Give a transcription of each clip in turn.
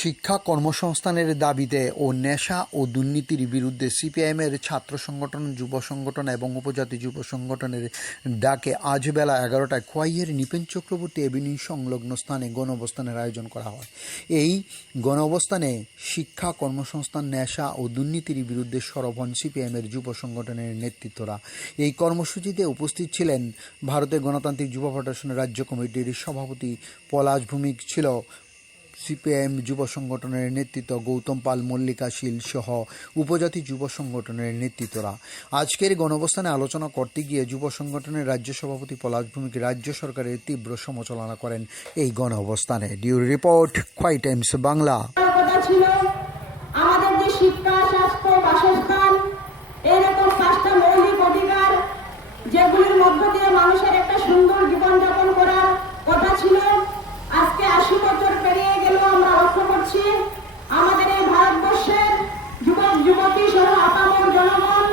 শিক্ষা কর্মসংস্থানের দাবিতে ও নেশা ও দুর্নীতির বিরুদ্ধে সিপিআইএমের ছাত্র সংগঠন, যুব সংগঠন এবং উপজাতি যুব সংগঠনের ডাকে আজ বেলা 11টায় খোয়াইয়ের নৃপেন চক্রবর্তী এভিনিউ সংলগ্ন স্থানে গণঅবস্থানের আয়োজন করা হয়। এই গণঅবস্থানে শিক্ষা কর্মসংস্থান, নেশা ও দুর্নীতির বিরুদ্ধে সরব হন সিপিআইএমের যুব সংগঠনের নেতৃত্বরা। এই কর্মসূচিতে উপস্থিত ছিলেন ভারতের গণতান্ত্রিক যুব ফেডারেশনের রাজ্য কমিটির সভাপতি পলাশ ভৌমিক, ছিল সিপিআইএম যুব সংগঠনের নেতৃত্ব গৌতম পাল, মল্লিকা শীল সহ উপজাতি যুব সংগঠনের নেতৃত্বরা। আজকের গণঅবস্থানে আলোচনা করতে গিয়ে যুব সংগঠনের রাজ্য সভাপতি পলাশ ভৌমিক রাজ্য সরকারের তীব্র সমালোচনা করেন এই গণঅবস্থানে। ডিউরি রিপোর্ট, খোয়াই টাইমস বাংলা। আমাদের যে শিক্ষা, স্বাস্থ্য, বাসস্থান, এরকম 5টা মৌলিক অধিকার যেগুলির মধ্য দিয়ে মানুষের একটা সুন্দর জীবনযাপন করার কথা ছিল, আজকে 80 বছর পেরিয়ে গেল আমরা লক্ষ্য করছি আমাদের এই ভারতবর্ষের যুবক যুবতী সহ আপামর জনগণ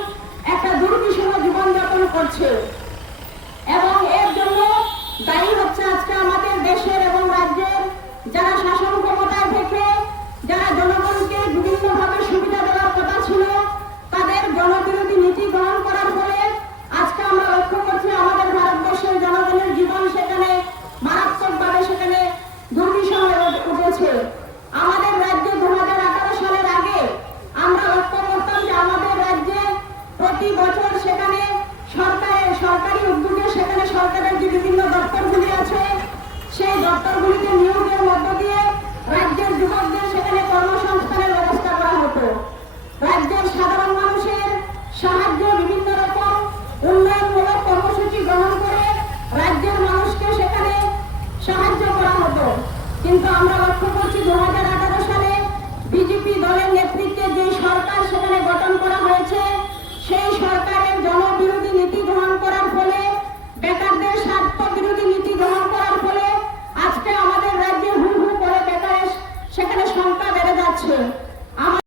একটা দুর্বিষহ জীবনযাপন করছে এবং এর জন্য দায়ী হচ্ছে আজকে আমাদের দেশের এবং রাজ্যের যারা শাসন ক্ষমতায় থেকে যারা জনগণকে বিভিন্নভাবে সুবিধা দেওয়ার কথা ছিল, তাদের জনবিরোধী নীতি গ্রহণ করার ফলে আজকে আমরা লক্ষ্য করছি আমাদের ভারতবর্ষের জনগণের জীবন সেখানে মারাত্মকভাবে সেখানে দুর্বিষহ হয়ে উঠেছে। আমাদের রাজ্যে 2018 সালের আগে আমরা লক্ষ্য করতাম যে আমাদের রাজ্যে প্রতি বছর সেখানে সরকারি উদ্যোগে সেখানে সরকারের যে বিভিন্ন দপ্তরগুলি আছে, সেই দপ্তরগুলিতে নিয়োগের মধ্য দিয়ে রাজ্যের যুবকদের সেখানে কর্মসংস্থানের ব্যবস্থা করা হতো। রাজ্যের সাধারণ মানুষের সাহায্যে বিভিন্ন রকম উন্নয়নমূলক কর্মসূচি গ্রহণ করে রাজ্যের মানুষকে সেখানে সাহায্য করা হতো। কিন্তু আমরা লক্ষ্য করছি 2018 সালে বিজেপি দলের নেতৃত্বে যে সরকার সেখানে গঠন করা হয়েছে, সেই সরকারের জনবিরোধী নীতি গ্রহণ করার ফলে, বেকারদের স্বার্থ বিরোধী নীতি গ্রহণ করার ফলে আজকে আমাদের রাজ্যে হু হু করে বেকারের সেখানে সংখ্যা বেড়ে যাচ্ছে।